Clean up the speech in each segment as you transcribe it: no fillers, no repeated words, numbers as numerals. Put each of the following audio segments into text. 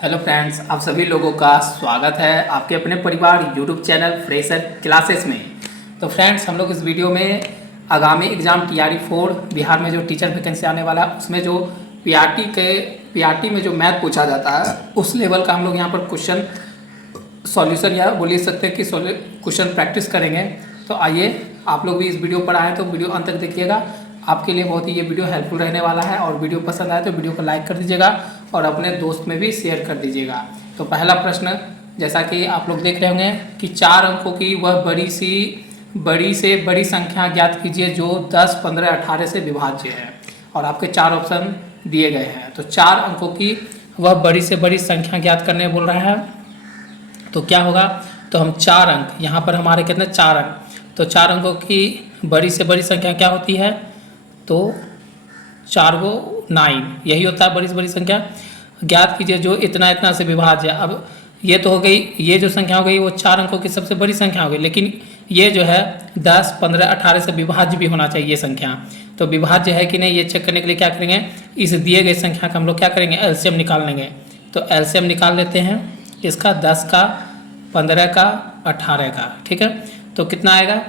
Hello friends, आप सभी लोगों का स्वागत है आपके अपने परिवार यूट्यूब चैनल फ्रेशर क्लासेस में। तो फ्रेंड्स, हम लोग इस वीडियो में आगामी एग्ज़ाम टीआरई 4 बिहार में जो टीचर वैकेंसी आने वाला है उसमें जो पीआरटी में जो मैथ पूछा जाता है उस लेवल का हम लोग यहाँ पर क्वेश्चन सॉल्यूशन या बोल सकते हैं कि क्वेश्चन प्रैक्टिस करेंगे। तो आइए आप लोग भी इस वीडियो पर आए तो वीडियो अंत तक देखिएगा, आपके लिए बहुत ही ये वीडियो हेल्पफुल रहने वाला है। और वीडियो पसंद आए तो वीडियो को लाइक कर दीजिएगा और अपने दोस्त में भी शेयर कर दीजिएगा। तो पहला प्रश्न, जैसा कि आप लोग देख रहे होंगे कि 4 अंकों की वह बड़ी से बड़ी संख्या ज्ञात कीजिए जो 10, 15, 18 से विभाज्य है। और आपके 4 ऑप्शन दिए गए हैं। तो 4 अंकों की वह बड़ी से बड़ी संख्या ज्ञात करने बोल रहा है। तो क्या होगा, तो हम 4 अंक, यहाँ पर हमारे कितने 4 अंक, तो 4 अंकों की बड़ी से बड़ी संख्या क्या होती है, तो 4 को 9 यही होता है बड़ी से बड़ी संख्या। ज्ञात कीजिए जो इतना इतना से विभाज्य है। अब ये तो हो गई, ये जो संख्या हो गई वो 4 अंकों की सबसे बड़ी संख्या हो गई, लेकिन ये जो है 10, 15, 18 से विभाज्य भी होना चाहिए संख्या। तो विभाज्य है कि नहीं ये चेक करने के लिए क्या करेंगे, इस दिए गए संख्या का हम लोग क्या करेंगे, एलसीएम निकाल लेंगे। तो एलसीएम निकाल लेते हैं इसका, 10 का, 15 का, 18 का। ठीक है, तो कितना आएगा,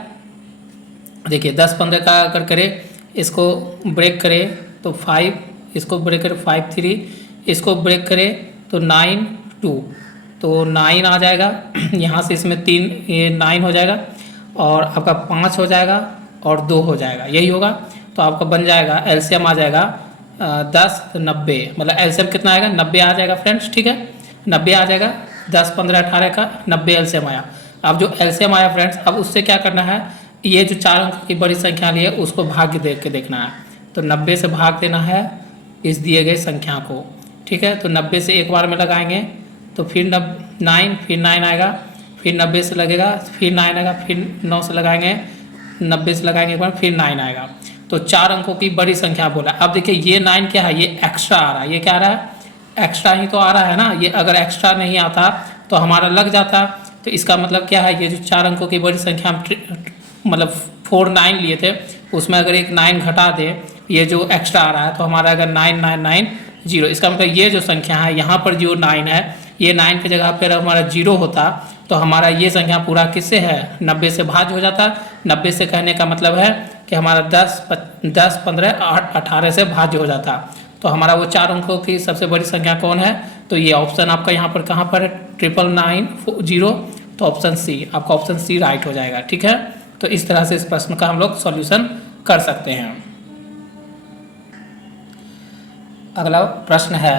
देखिए 10, 15 का अगर करें, इसको ब्रेक करें तो 5, इसको ब्रेक करें 5, 3, इसको ब्रेक करें तो 9, 2, तो 9 आ जाएगा। यहाँ से इसमें 3, ये 9 हो जाएगा और आपका 5 हो जाएगा और 2 हो जाएगा, यही होगा। तो आपका बन जाएगा एलसीएम आ जाएगा 10, 90, मतलब एलसीएम कितना आएगा, 90 आ जाएगा फ्रेंड्स। ठीक है, 90 आ जाएगा, 10, 15, 18 का 90 एलसीएम आया। अब जो एलसीएम आया फ्रेंड्स, अब उससे क्या करना है, ये जो 4 अंक की बड़ी संख्या ली है उसको भाग्य देख के देखना है। तो 90 से भाग देना है इस दिए गए संख्या को। ठीक है, तो 90 से एक बार में लगाएंगे तो फिर 9, फिर 9 आएगा, फिर 90 से लगेगा, फिर 9 आएगा, फिर 9 से लगाएंगे, 90 से लगाएंगे एक बार, फिर 9 आएगा। तो 4 अंकों की बड़ी संख्या बोला। अब देखिए ये 9 क्या है, ये एक्स्ट्रा आ रहा है। ये क्या आ रहा है, एक्स्ट्रा ही तो आ रहा है ना। ये अगर एक्स्ट्रा नहीं आता तो हमारा लग जाता। तो इसका मतलब क्या है, ये जो 4 अंकों की बड़ी संख्या मतलब 4, 9 लिए थे उसमें अगर एक 9 घटा दे, ये जो एक्स्ट्रा आ रहा है, तो हमारा अगर 9, 9, 9, 0, इसका मतलब ये जो संख्या है यहाँ पर जो 9 है, ये 9 की जगह पर हमारा 0 होता तो हमारा ये संख्या पूरा किससे है, 90 से भाज्य हो जाता। 90 से कहने का मतलब है कि हमारा 10, 15, 18 से भाज्य हो जाता। तो हमारा वो 4 अंकों की सबसे बड़ी संख्या कौन है, तो ये ऑप्शन आपका यहाँ पर कहाँ पर है, 999, तो ऑप्शन सी, आपका ऑप्शन सी राइट हो जाएगा। ठीक है, तो इस तरह से इस प्रश्न का हम लोग सॉल्यूशन कर सकते हैं। अगला प्रश्न है,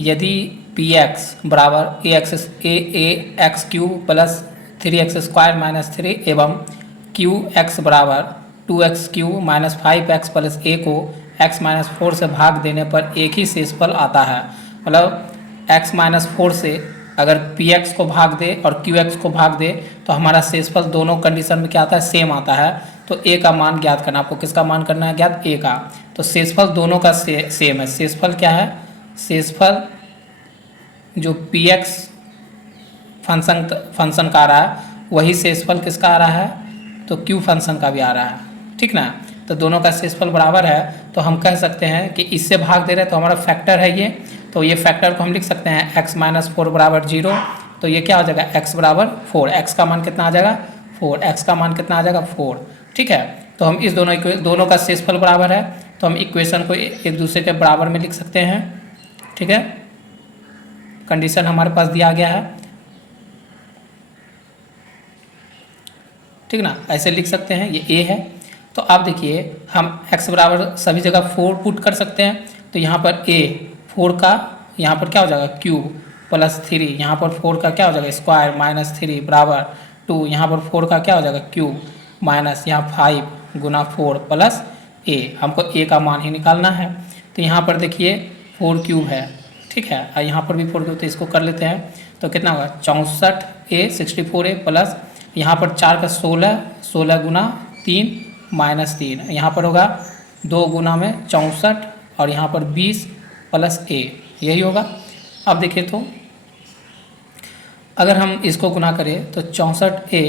यदि px बराबर x cube plus 3x² minus 3 एवं qx बराबर 2x cube minus 5x plus a को x माइनस 4 से भाग देने पर एक ही शेषफल आता है। मतलब x माइनस 4 से अगर px को भाग दे और qx को भाग दे तो हमारा शेषफल दोनों कंडीशन में क्या आता है, सेम आता है। तो a का मान ज्ञात करना, आपको किसका मान करना है ज्ञात, a का। तो शेषफल दोनों का सेम है। शेषफल क्या है, शेषफल जो px फंक्शन का आ रहा है वही शेषफल किसका आ रहा है, तो q फंक्शन का भी आ रहा है। ठीक ना, तो दोनों का शेषफल बराबर है। तो हम कह सकते हैं कि इससे भाग दे रहे हैं तो हमारा फैक्टर है ये, तो ये फैक्टर को हम लिख सकते हैं x माइनस 4 बराबर 0। तो ये क्या हो जाएगा, x बराबर 4, x का मान कितना आ जाएगा 4, x का मान कितना आ जाएगा 4। ठीक है, तो हम इस दोनों का शेषफल बराबर है तो हम इक्वेशन को एक दूसरे के बराबर में लिख सकते हैं। ठीक है, कंडीशन हमारे पास दिया गया है। ठीक ना, ऐसे लिख सकते हैं, ये a है। तो आप देखिए हम x बराबर सभी जगह 4 पुट कर सकते हैं। तो यहाँ पर a 4 का यहाँ पर क्या हो जाएगा क्यूब प्लस 3, यहाँ पर 4 का क्या हो जाएगा स्क्वायर माइनस 3 बराबर 2, यहाँ पर 4 का क्या हो जाएगा क्यूब माइनस यहाँ 5 गुना 4 प्लस a, हमको a का मान ही निकालना है। तो यहाँ पर देखिए 4 क्यूब है। ठीक है, और यहाँ पर भी 4 क्यूब, तो इसको कर लेते हैं। तो कितना होगा 64a 64a प्लस यहाँ पर 4 का 16, 16 गुना 3 माइनस 3, यहाँ पर होगा 2 गुना में 64 और यहाँ पर 20 प्लस a, यही होगा। अब देखिए तो अगर हम इसको गुना करें तो 64a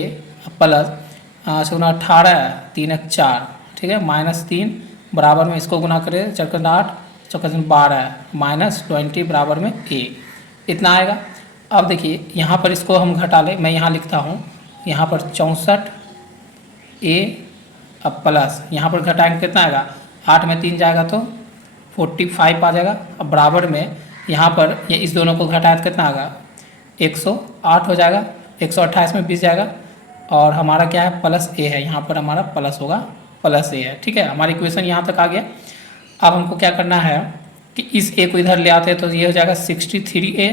प्लस गुना 18, 3 4, ठीक है, माइनस 3 बराबर में इसको गुना करें 4 8, 4 12 माइनस 20 बराबर में a। इतना आएगा। अब देखिए यहाँ पर इसको हम घटा लें, मैं यहाँ लिखता हूँ, यहाँ पर 64A अब प्लस यहाँ पर घटाएंगे कितना आएगा, 8 में 3 जाएगा तो 45 आ जाएगा। अब बराबर में यहाँ पर ये इस दोनों को घटाया तो कितना आएगा, 108 हो जाएगा। 128 में 20 जाएगा और हमारा क्या है, प्लस ए है, यहाँ पर हमारा प्लस होगा, प्लस ए है। ठीक है, हमारी इक्वेशन यहाँ तक आ गया। अब हमको क्या करना है कि इस ए को इधर ले आते हैं तो ये हो जाएगा 63A।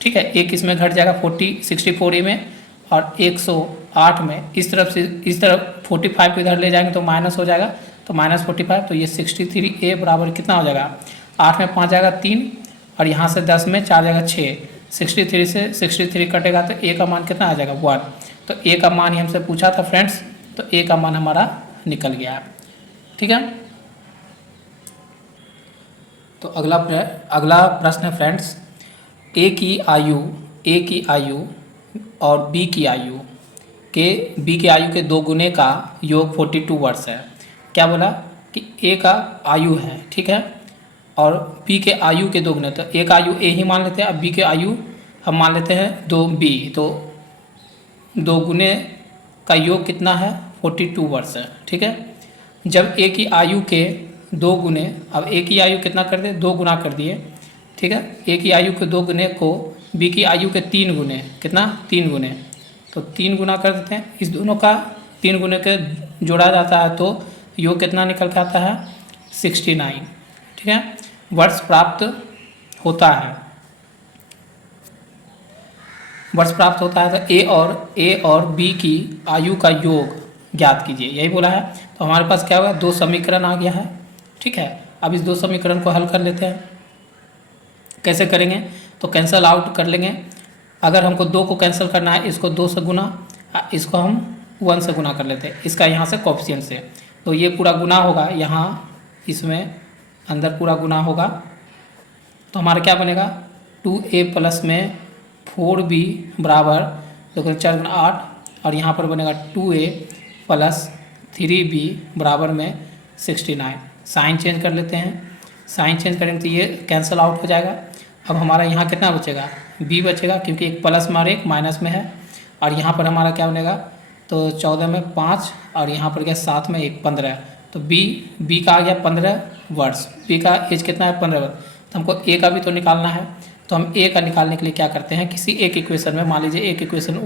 ठीक है, एक इसमें घट जाएगा 64A में, और 108 में इस तरफ से इस तरफ 45 को इधर ले जाएंगे तो माइनस हो जाएगा, तो -45, तो ये 63A बराबर कितना हो जाएगा, 8 में 5 जाएगा 3, और यहाँ से 10 में 4 जाएगा 6। 63 से 63 कटेगा तो ए का मान कितना आ जाएगा, 1। तो ए का मान ही हमसे पूछा था फ्रेंड्स, तो ए का मान हमारा निकल गया। ठीक है, तो अगला प्रश्न है फ्रेंड्स, ए की आयु और बी की आयु के 2 गुने का योग 42 वर्ष है। क्या बोला कि ए का आयु है, ठीक है, और बी के आयु के 2 गुने, तो ए का आयु ए ही मान लेते हैं, अब बी के आयु हम मान लेते हैं 2b, तो 2 गुने का योग कितना है, 42 वर्ष है। ठीक है, जब ए की आयु के 2 गुने, अब ए की आयु कितना कर दिए, 2 गुना कर दिए। ठीक है, ए की आयु के 2 गुने को बी की आयु के 3 गुने, कितना, 3 गुने, तो 3 गुना कर देते हैं। इस दोनों का 3 गुने के जोड़ा जाता है तो योग कितना निकल के आता है, 69। ठीक है, वर्ष प्राप्त होता है, तो ए और बी की आयु का योग ज्ञात कीजिए, यही बोला है। तो हमारे पास क्या होगा, 2 समीकरण आ गया है। ठीक है, अब इस 2 समीकरण को हल कर लेते हैं। कैसे करेंगे, तो कैंसल आउट कर लेंगे। अगर हमको 2 को कैंसिल करना है, इसको 2 से गुना, इसको हम 1 से गुना कर लेते हैं, इसका यहाँ से कोएफिशिएंट से, तो ये पूरा गुना होगा, यहाँ इसमें अंदर पूरा गुना होगा, तो हमारा क्या बनेगा, 2a प्लस में 4b बराबर 2 4 गुना 8, और यहाँ पर बनेगा 2a प्लस 3b बराबर में 69। साइन चेंज कर लेते हैं, साइन चेंज करेंगे तो ये कैंसिल आउट हो जाएगा। अब हमारा यहाँ कितना बचेगा, b बचेगा, क्योंकि एक प्लस में और एक माइनस में है, और यहाँ पर हमारा क्या बनेगा, तो 14 में 5, और यहाँ पर क्या 7 में 1, 15, तो b का आ गया 15 वर्ष, b का एज कितना है, 15 वर्ष। तो हमको a का भी तो निकालना है, तो हम a का निकालने के लिए क्या करते हैं, किसी एक इक्वेशन में, मान लीजिए एक इक्वेशन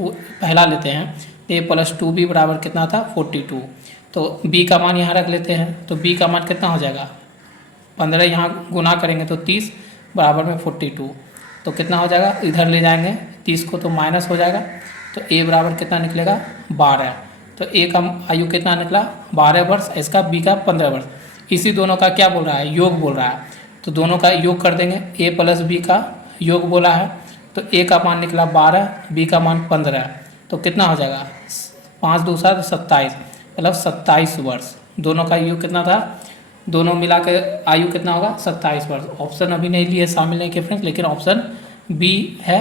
पहला लेते हैं, a प्लस 2b बराबर कितना था, 42, तो b का मान यहाँ रख लेते हैं, तो b का मान कितना हो जाएगा, 15 यहाँ गुना करेंगे तो 30 बराबर में 42, तो कितना हो जाएगा, इधर ले जाएंगे 30 को तो माइनस हो जाएगा, तो a बराबर कितना निकलेगा, 12। तो a का आयु कितना निकला, 12 वर्ष, इसका b का 15 वर्ष। इसी दोनों का क्या बोल रहा है, योग बोल रहा है, तो दोनों का योग कर देंगे, a प्लस b का योग बोला है, तो a का मान निकला 12, b का मान 15, तो कितना हो जाएगा, 5 2 7 27, मतलब 27 वर्ष। दोनों का योग कितना था, दोनों मिला के आयु कितना होगा, 27 वर्ष। ऑप्शन अभी नहीं लिए, शामिल नहीं किए फ्रेंड्स, लेकिन ऑप्शन बी है।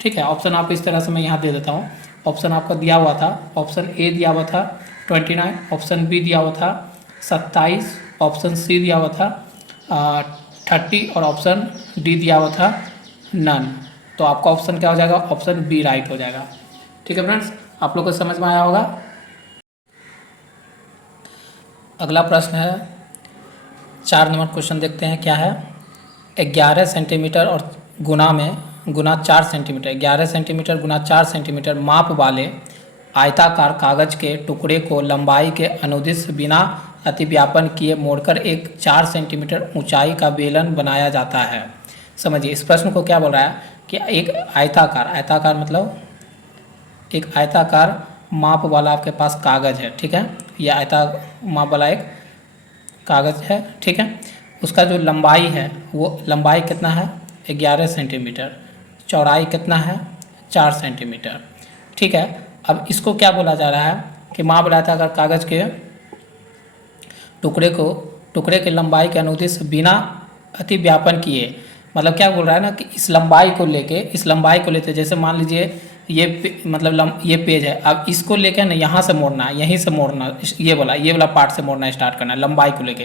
ठीक है, ऑप्शन आपको इस तरह से मैं यहाँ दे देता हूँ। ऑप्शन आपका दिया हुआ था, ऑप्शन ए दिया हुआ था 29, ऑप्शन बी दिया हुआ था 27, ऑप्शन सी दिया हुआ था 30, और ऑप्शन डी दिया हुआ था नन। तो आपका ऑप्शन क्या हो जाएगा, ऑप्शन बी राइट हो जाएगा। ठीक है फ्रेंड्स, आप लोग को समझ में आया होगा। अगला प्रश्न है, 4 नंबर क्वेश्चन देखते हैं क्या है। 11 सेंटीमीटर और गुना 4 सेंटीमीटर, 11 सेंटीमीटर गुना 4 सेंटीमीटर माप वाले आयताकार कागज के टुकड़े को लंबाई के अनुदिश बिना अतिव्यापन किए मोड़कर एक 4 सेंटीमीटर ऊंचाई का बेलन बनाया जाता है। समझिए इस प्रश्न को क्या बोल रहा है कि एक आयताकार मतलब एक आयताकार माप वाला आपके पास कागज है। ठीक है, यह माप वाला एक कागज है। ठीक है, उसका जो लंबाई है वो लंबाई कितना है, 11 सेंटीमीटर, चौड़ाई कितना है, 4 सेंटीमीटर। ठीक है, अब इसको क्या बोला जा रहा है कि माप रहा था अगर कागज़ के टुकड़े के लंबाई के अनुदिश बिना अतिव्यापन किए, मतलब क्या बोल रहा है ना कि इस लंबाई को लेते जैसे मान लीजिए ये ये पेज है, अब इसको लेके ना यहाँ से मोड़ना, यहीं से मोड़ना, ये वाला पार्ट से मोड़ना स्टार्ट करना लंबाई को लेके।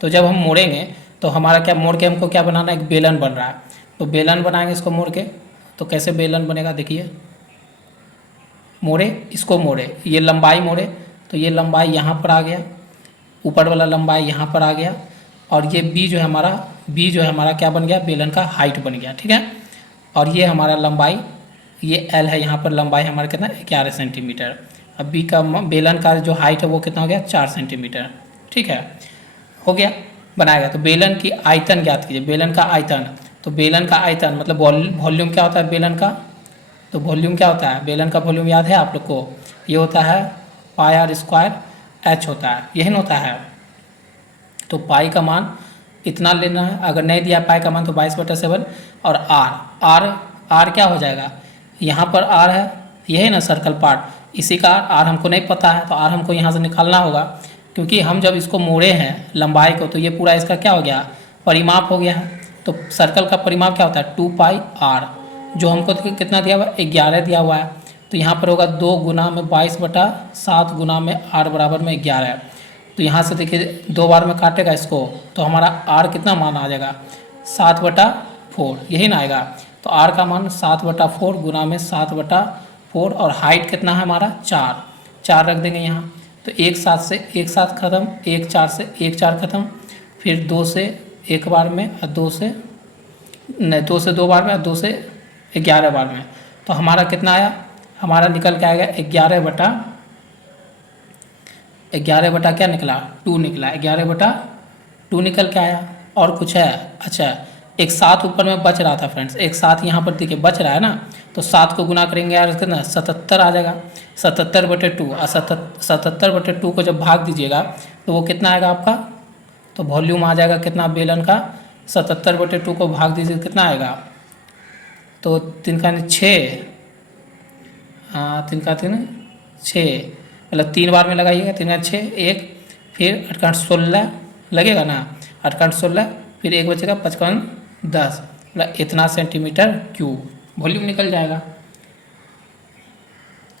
तो जब हम मोड़ेंगे तो हमारा क्या मोड़ के हमको क्या बनाना है, एक बेलन बन रहा है, तो बेलन बनाएंगे इसको मोड़ के, तो कैसे बेलन बनेगा देखिए, मोड़े इसको, मोड़े ये लंबाई मोड़े, तो ये लंबाई यहाँ पर आ गया, ऊपर वाला लंबाई यहाँ पर आ गया, और ये बी जो है हमारा क्या बन गया, बेलन का हाइट बन गया। ठीक है, और ये हमारा लंबाई, ये एल है, यहाँ पर लंबाई हमारा कितना 11 सेंटीमीटर। अब बी का बेलन का जो हाइट है वो कितना हो गया 4 सेंटीमीटर। ठीक है, हो गया, बनाएगा। तो बेलन की आयतन ज्ञात कीजिए, बेलन का आयतन। तो बेलन का आयतन मतलब वॉल्यूम क्या होता है बेलन का, तो वॉल्यूम क्या होता है, बेलन का वॉल्यूम याद है आप लोग को, ये होता है पाई आर स्क्वायर एच होता है, यही होता है। तो पाई का मान इतना लेना है, अगर नहीं दिया पाई का मान तो 22/7, और आर क्या हो जाएगा, यहाँ पर आर है, यही ना सर्कल पार्ट, इसी का आर हमको नहीं पता है, तो आर हमको यहाँ से निकालना होगा, क्योंकि हम जब इसको मोड़े हैं लंबाई को, तो ये पूरा इसका क्या हो गया, परिमाप हो गया है। तो सर्कल का परिमाप क्या होता है 2 पाई आर, जो हमको कितना दिया हुआ है 11 दिया हुआ है। तो यहाँ पर होगा 2 गुना में 22/7 गुना में आर बराबर में 11। तो यहाँ से देखिए 2 बार में काटेगा इसको, तो हमारा आर कितना मान आ जाएगा 7/4, यही ना आएगा। तो आर का मान 7/4 गुना में 7/4, और हाइट कितना है हमारा 4 रख देंगे यहाँ। तो एक साथ ख़त्म, 1 4 से 1 4 ख़त्म, फिर 2 से 1 बार में, और 2 से 2 बार में, और 2 से 11 बार में। तो हमारा कितना आया, हमारा निकल के आएगा 11/11 क्या निकला 2 निकला, 11/2 निकल के आया। और कुछ है, अच्छा एक 7 ऊपर में बच रहा था फ्रेंड्स, एक 7 यहाँ पर देखिए बच रहा है ना, तो 7 को गुना करेंगे यार कितना 77 आ जाएगा, 77/2, और 77/2 को जब भाग दीजिएगा तो वो कितना आएगा आपका, तो वॉल्यूम आ जाएगा कितना बेलन का, 77/2 को भाग दीजिए कितना आएगा, तो 3 का 6, हाँ 3 का 3 6, मतलब 3 बार में लगाइएगा, 3 का 6 1, फिर 8 का 16 लगेगा ना, 8 का 16, फिर 1 बचेगा 55 10, मतलब इतना सेंटीमीटर क्यूब वॉल्यूम निकल जाएगा,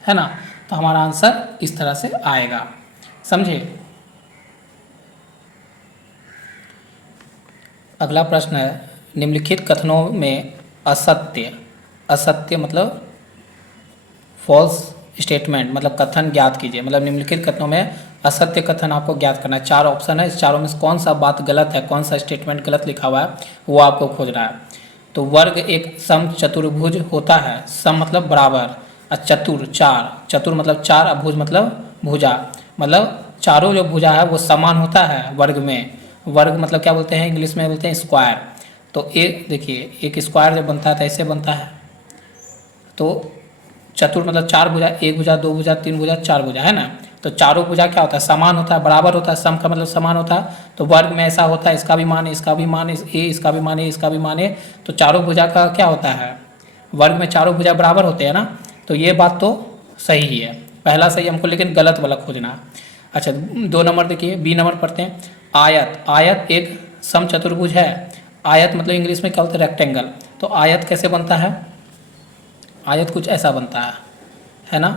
है ना। तो हमारा आंसर इस तरह से आएगा, समझे। अगला प्रश्न है, निम्नलिखित कथनों में असत्य मतलब फॉल्स स्टेटमेंट मतलब कथन ज्ञात कीजिए। मतलब निम्नलिखित कथनों में असत्य कथन आपको ज्ञात करना है। 4 ऑप्शन है, इस चारों में से कौन सा बात गलत है, कौन सा स्टेटमेंट गलत लिखा हुआ है वो आपको खोजना है। तो वर्ग एक समचतुर्भुज होता है, सम मतलब बराबर, और चतुर 4, चतुर मतलब 4, और भुज मतलब भुजा, मतलब चारों जो भुजा है वो समान होता है वर्ग में। वर्ग मतलब क्या बोलते हैं, इंग्लिश में बोलते हैं स्क्वायर। तो एक देखिए, एक स्क्वायर जब बनता है तो ऐसे बनता है। तो चतुर मतलब 4 भुजा, 1 भुजा 2 भुजा 3 भुजा 4 भुजा, है ना। तो चारों भुजा क्या होता है, समान होता है, बराबर होता है, सम का मतलब समान होता है। तो वर्ग में ऐसा होता है, इसका भी मान इसका भी मान इसका भी मान इसका भी मान। तो चारों भुजा का क्या होता है, वर्ग में चारों भुजा बराबर होते हैं ना। तो ये बात तो सही ही है, पहला सही हमको, लेकिन गलत वाला खोजना है। अच्छा 2 नंबर देखिए, बी नंबर पढ़ते हैं। आयत एक समचतुर्भुज है। आयत मतलब इंग्लिश में क्या होता है, रेक्टेंगल। तो आयत कैसे बनता है, आयत कुछ ऐसा बनता है ना।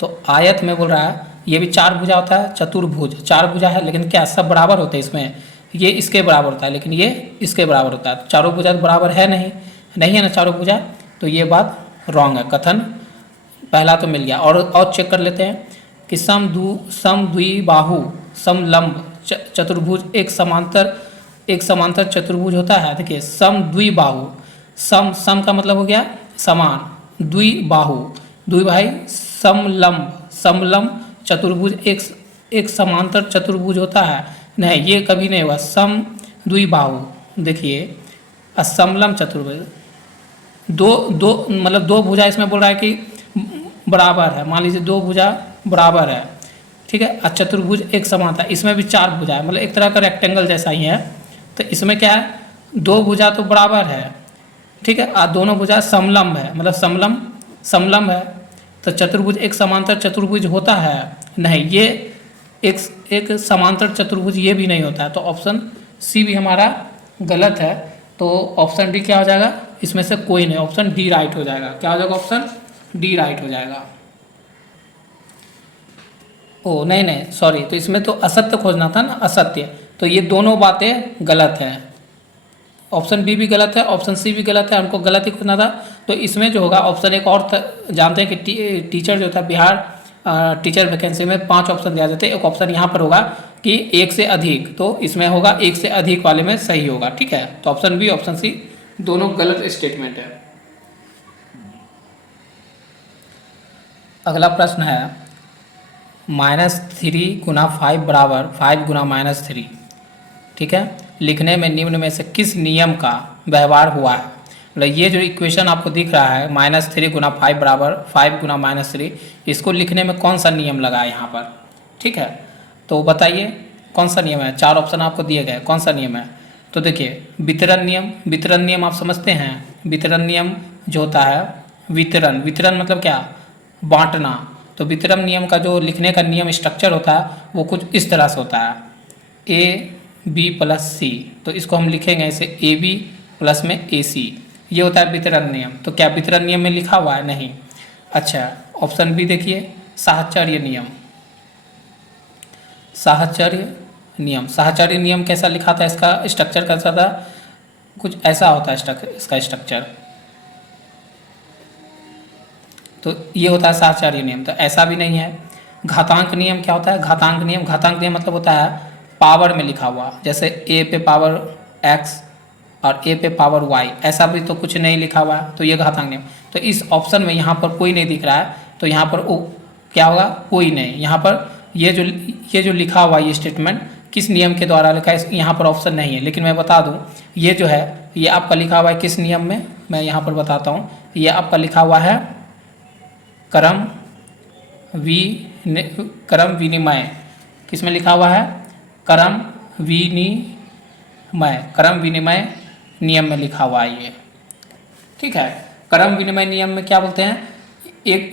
तो आयत में बोल रहा है, ये भी 4 भुजा होता है, चतुर्भुज 4 भुजा है, लेकिन क्या सब बराबर होते हैं इसमें, ये इसके बराबर होता है लेकिन ये इसके बराबर होता है। चारों भुजा बराबर है नहीं है ना चारों भुजा, तो ये बात रॉन्ग है, कथन पहला तो मिल गया। और चेक कर लेते हैं कि समद्विबाहु समलंब चतुर्भुज एक समांतर चतुर्भुज होता है। देखिए समद्विबाहु, सम का मतलब हो गया समान, द्विबाहु भाई समलंब चतुर्भुज एक समांतर चतुर्भुज होता है, नहीं ये कभी नहीं हुआ। सम द्विबाहु देखिए, समलंब चतुर्भुज दो मतलब 2 भुजा इसमें बोल रहा है कि बराबर है, मान लीजिए 2 भुजा बराबर है, ठीक है। और चतुर्भुज एक समान था, इसमें भी 4 भुजा है, मतलब एक तरह का रेक्टेंगल जैसा ही है। तो इसमें क्या है, 2 भुजा तो बराबर है, ठीक है, और दोनों भुजा समलंब है, मतलब समलंब है। तो चतुर्भुज एक समांतर चतुर्भुज होता है, नहीं ये एक समांतर चतुर्भुज ये भी नहीं होता है। तो ऑप्शन सी भी हमारा गलत है। तो ऑप्शन डी क्या हो जाएगा, इसमें से कोई नहीं, ऑप्शन डी राइट हो जाएगा। क्या हो जाएगा, ऑप्शन डी राइट हो जाएगा। ओ नहीं सॉरी, तो इसमें तो असत्य खोजना था ना, असत्य। तो ये दोनों बातें गलत है, ऑप्शन बी भी गलत है, ऑप्शन सी भी गलत है, हमको गलत ही करना था। तो इसमें जो होगा ऑप्शन एक और जानते हैं कि टीचर जो था बिहार टीचर वैकेंसी में 5 ऑप्शन दिया जाते हैं। एक ऑप्शन यहाँ पर होगा कि 1 से अधिक, तो इसमें होगा 1 से अधिक वाले में सही होगा। ठीक है, तो ऑप्शन बी ऑप्शन सी दोनों गलत स्टेटमेंट है। अगला प्रश्न है -3 गुना 5 बराबर 5 गुना -3। ठीक है, लिखने में निम्न में से किस नियम का व्यवहार हुआ है। मतलब ये जो इक्वेशन आपको दिख रहा है -3 गुना 5 बराबर 5 गुना -3, इसको लिखने में कौन सा नियम लगा है यहाँ पर। ठीक है, तो बताइए कौन सा नियम है। 4 ऑप्शन आपको दिए गए, कौन सा नियम है। तो देखिए वितरण नियम, वितरण नियम आप समझते हैं। वितरण नियम जो होता है वितरण, वितरण मतलब क्या, बांटना। तो वितरण नियम का जो लिखने का नियम स्ट्रक्चर होता है वो कुछ इस तरह से होता है, AB+C। तो इसको हम लिखेंगे इसे AB प्लस में AC, ये होता है वितरण नियम। तो क्या वितरण नियम में लिखा हुआ है, नहीं। अच्छा, ऑप्शन बी देखिए साहचर्य नियम। साहचर्य नियम, साहचर्य नियम कैसा लिखा था, इसका स्ट्रक्चर कैसा था, कुछ ऐसा होता है इसका स्ट्रक्चर। तो ये होता है साहचर्य नियम, तो ऐसा भी नहीं है। घातांक नियम क्या होता है, घातांक नियम, घातांक नियम मतलब होता है पावर में लिखा हुआ, जैसे a पे पावर x और a पे पावर y, ऐसा भी तो कुछ नहीं लिखा हुआ है, तो ये घातांक नियम। तो इस ऑप्शन में यहाँ पर कोई नहीं दिख रहा है, तो यहाँ पर क्या होगा, कोई नहीं। यहाँ पर ये जो लिखा हुआ ये स्टेटमेंट किस नियम के द्वारा लिखा है, यहाँ पर ऑप्शन नहीं है। लेकिन मैं बता दूँ ये जो है ये आपका लिखा हुआ है किस नियम में, मैं यहाँ पर बताता हूँ। ये आपका लिखा हुआ है क्रम विनिमय, किस में लिखा हुआ है, क्रम विनिमय नियम में लिखा हुआ है ये। ठीक है, क्रम विनिमय नियम में क्या बोलते हैं, एक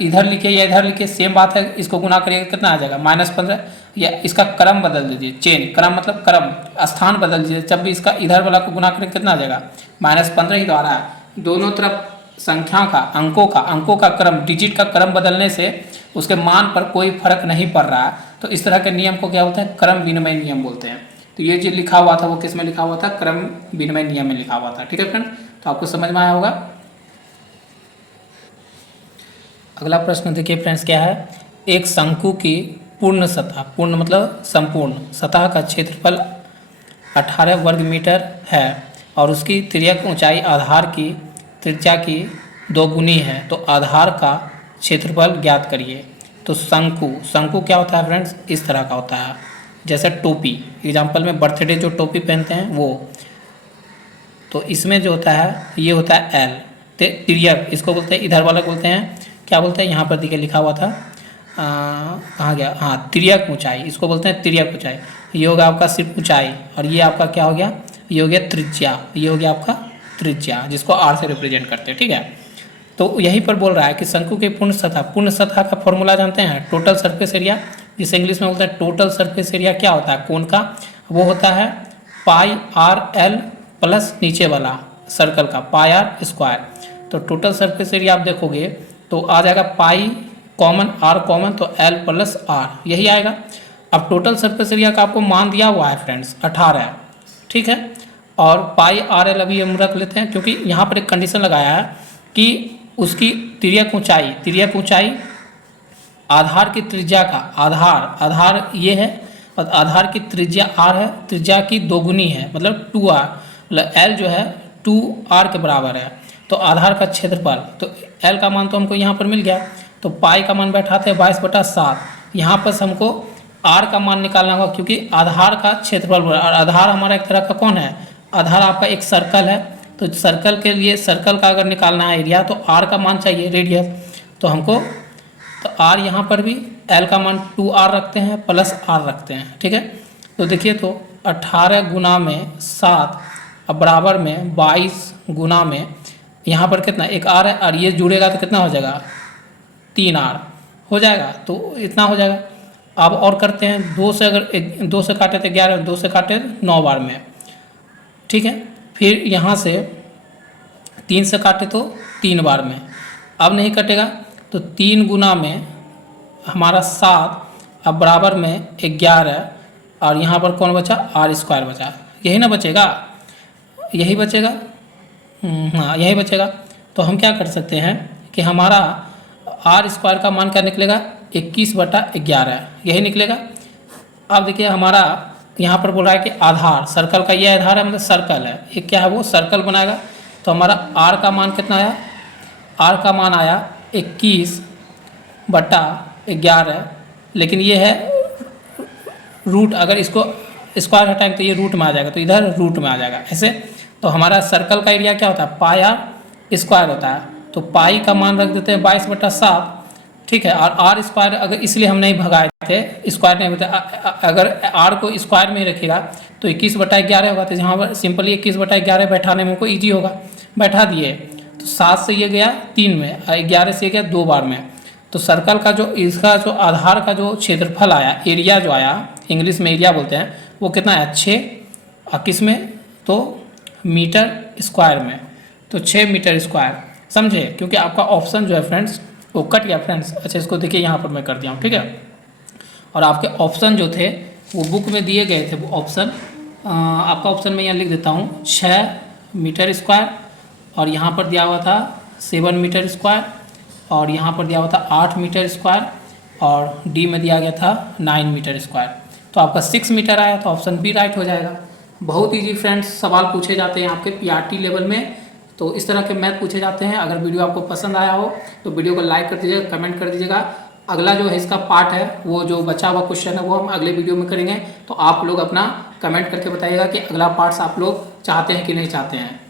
इधर लिखिए या इधर लिखिए सेम बात है, इसको गुना करिएगा कितना आ जाएगा -15, या इसका क्रम बदल दीजिए, चेन क्रम मतलब क्रम स्थान बदल दीजिए, जब भी इसका इधर वाला को गुना करेंगे कितना आ जाएगा, -15 ही द्वारा दोनों तरफ संख्या का अंकों का क्रम, डिजिट का क्रम बदलने से उसके मान पर कोई फर्क नहीं पड़ रहा है। तो इस तरह के नियम को क्या बोलते हैं, क्रम विनिमय नियम बोलते हैं। तो ये जो लिखा हुआ था वो किस में लिखा हुआ था, क्रम विनिमय नियम में लिखा हुआ था। ठीक है फ्रेंड, तो आपको समझ में आया होगा। अगला प्रश्न देखिए फ्रेंड्स क्या है, एक शंकु की पूर्ण सतह, पूर्ण मतलब संपूर्ण सतह का क्षेत्रफल 18 वर्ग मीटर है और उसकी तिर्यक ऊंचाई आधार की त्रिज्या की 2 गुनी है, तो आधार का क्षेत्रफल ज्ञात करिए। तो शंकु क्या होता है फ्रेंड्स, इस तरह का होता है, जैसे टोपी, एग्जाम्पल में बर्थडे जो टोपी पहनते हैं वो। तो इसमें जो होता है ये होता है L, तिर्यक इसको बोलते हैं, इधर वाला बोलते हैं क्या बोलते हैं, यहाँ पर देखिए लिखा हुआ था कहाँ गया, हाँ तिर्यक ऊंचाई, इसको बोलते हैं तिर्यक ऊंचाई। ये होगा आपका सिर्फ ऊंचाई, और ये आपका क्या हो गया, ये हो गया त्रिज्या, ये हो गया आपका त्रिज्या, जिसको R से रिप्रेजेंट करते हैं। ठीक है, तो यहीं पर बोल रहा है कि शंकु की पूर्ण सतह का फॉर्मूला जानते हैं, टोटल सरफेस एरिया, जिसे इंग्लिश में बोलते हैं टोटल सरफेस एरिया। क्या होता है कोन का, वो होता है πr_l प्लस नीचे वाला सर्कल का πr²। तो टोटल सरफेस एरिया आप देखोगे तो आ जाएगा पाई कॉमन r कॉमन, तो l प्लस r यही आएगा। अब टोटल सरफेस एरिया का आपको मान दिया हुआ है फ्रेंड्स 18, ठीक है, और πr_l अभी हम रख लेते हैं, क्योंकि यहाँ पर एक कंडीशन लगाया है कि उसकी तिर्यक ऊंचाई आधार की त्रिज्या का आधार ये है, और आधार की त्रिज्या r है, त्रिज्या की 2 गुनी है, मतलब 2r, मतलब l जो है 2r के बराबर है। तो आधार का क्षेत्रफल, तो l का मान तो हमको यहाँ पर मिल गया, तो पाई का मान बैठाते हैं 22/7। यहाँ पर हमको r का मान निकालना होगा, क्योंकि आधार का क्षेत्रफल, और आधार हमारा एक तरह का कौन है, आधार आपका एक सर्कल है। तो सर्कल के लिए, सर्कल का अगर निकालना है एरिया, तो r का मान चाहिए, रेडियस। तो हमको तो r यहाँ पर भी l का मान 2r रखते हैं प्लस r रखते हैं। ठीक है, तो देखिए तो 18 गुना में 7 अब बराबर में 22 गुना में यहाँ पर कितना, एक r है, और ये जुड़ेगा तो कितना हो जाएगा, 3r हो जाएगा, तो इतना हो जाएगा। अब और करते हैं, 2 से अगर 2 से काटे तो 11, 2 से काटे 9 बार में, ठीक है। फिर यहाँ से 3 से काटे तो 3 बार में, अब नहीं कटेगा तो 3 गुना में हमारा 7 अब बराबर में 11, और यहाँ पर कौन बचा, r² बचा, यही ना बचेगा। यही बचेगा। हाँ, यही बचेगा। तो हम क्या कर सकते हैं कि हमारा आर स्क्वायर का मान क्या निकलेगा, 21/11 यही निकलेगा। अब देखिए हमारा यहाँ पर बोल रहा है कि आधार, सर्कल का ये आधार है, मतलब सर्कल है, ये क्या है, वो सर्कल बनाएगा। तो हमारा आर का मान कितना आया, आर का मान आया 21/11, लेकिन ये है रूट, अगर इसको स्क्वायर हटाएंगे तो ये रूट में आ जाएगा, तो इधर रूट में आ जाएगा ऐसे। तो हमारा सर्कल का एरिया क्या होता है, पाई आर स्क्वायर होता है। तो पाई का मान रख देते हैं 22/7, ठीक है। और आर स्क्वायर अगर इसलिए हम नहीं भगाए थे, स्क्वायर नहीं होता, अगर आर को स्क्वायर में ही रखेगा तो 21/11 होगा। तो यहाँ पर सिंपली 21/11 बैठाने में हमको ईजी होगा, बैठा दिए। तो 7 से ये गया 3 में, 11 से ये गया 2 बार में। तो सर्कल का जो इसका जो आधार का जो क्षेत्रफल आया, एरिया जो आया, इंग्लिश में एरिया बोलते हैं, वो कितना आया 6, और किस में, तो मीटर स्क्वायर में। तो 6 मीटर स्क्वायर, समझे, क्योंकि आपका ऑप्शन जो है फ्रेंड्स वो कट गया फ्रेंड्स। अच्छा, इसको देखिए यहाँ पर मैं कर दिया हूँ, ठीक है। और आपके ऑप्शन जो थे वो बुक में दिए गए थे, वो ऑप्शन आपका ऑप्शन में यहाँ लिख देता हूँ 6 मीटर स्क्वायर, और यहाँ पर दिया हुआ था 7 मीटर स्क्वायर, और यहाँ पर दिया हुआ था 8 मीटर स्क्वायर, और डी में दिया गया था 9 मीटर स्क्वायर। तो आपका 6 मीटर आया, तो ऑप्शन बी राइट हो जाएगा। बहुत ईजी फ्रेंड्स सवाल पूछे जाते हैं आपके पीआरटी लेवल में, तो इस तरह के मैथ पूछे जाते हैं। अगर वीडियो आपको पसंद आया हो तो वीडियो को लाइक कर दीजिएगा, कमेंट कर दीजिएगा। अगला जो है इसका पार्ट है, वो जो बचा हुआ क्वेश्चन है वो हम अगले वीडियो में करेंगे। तो आप लोग अपना कमेंट करके बताइएगा कि अगला पार्ट्स आप लोग चाहते हैं कि नहीं चाहते हैं।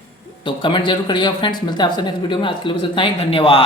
तो कमेंट जरूर करिएगा फ्रेंड्स। मिलते हैं आपसे नेक्स्ट वीडियो में। आज के लिए बस इतना ही, धन्यवाद।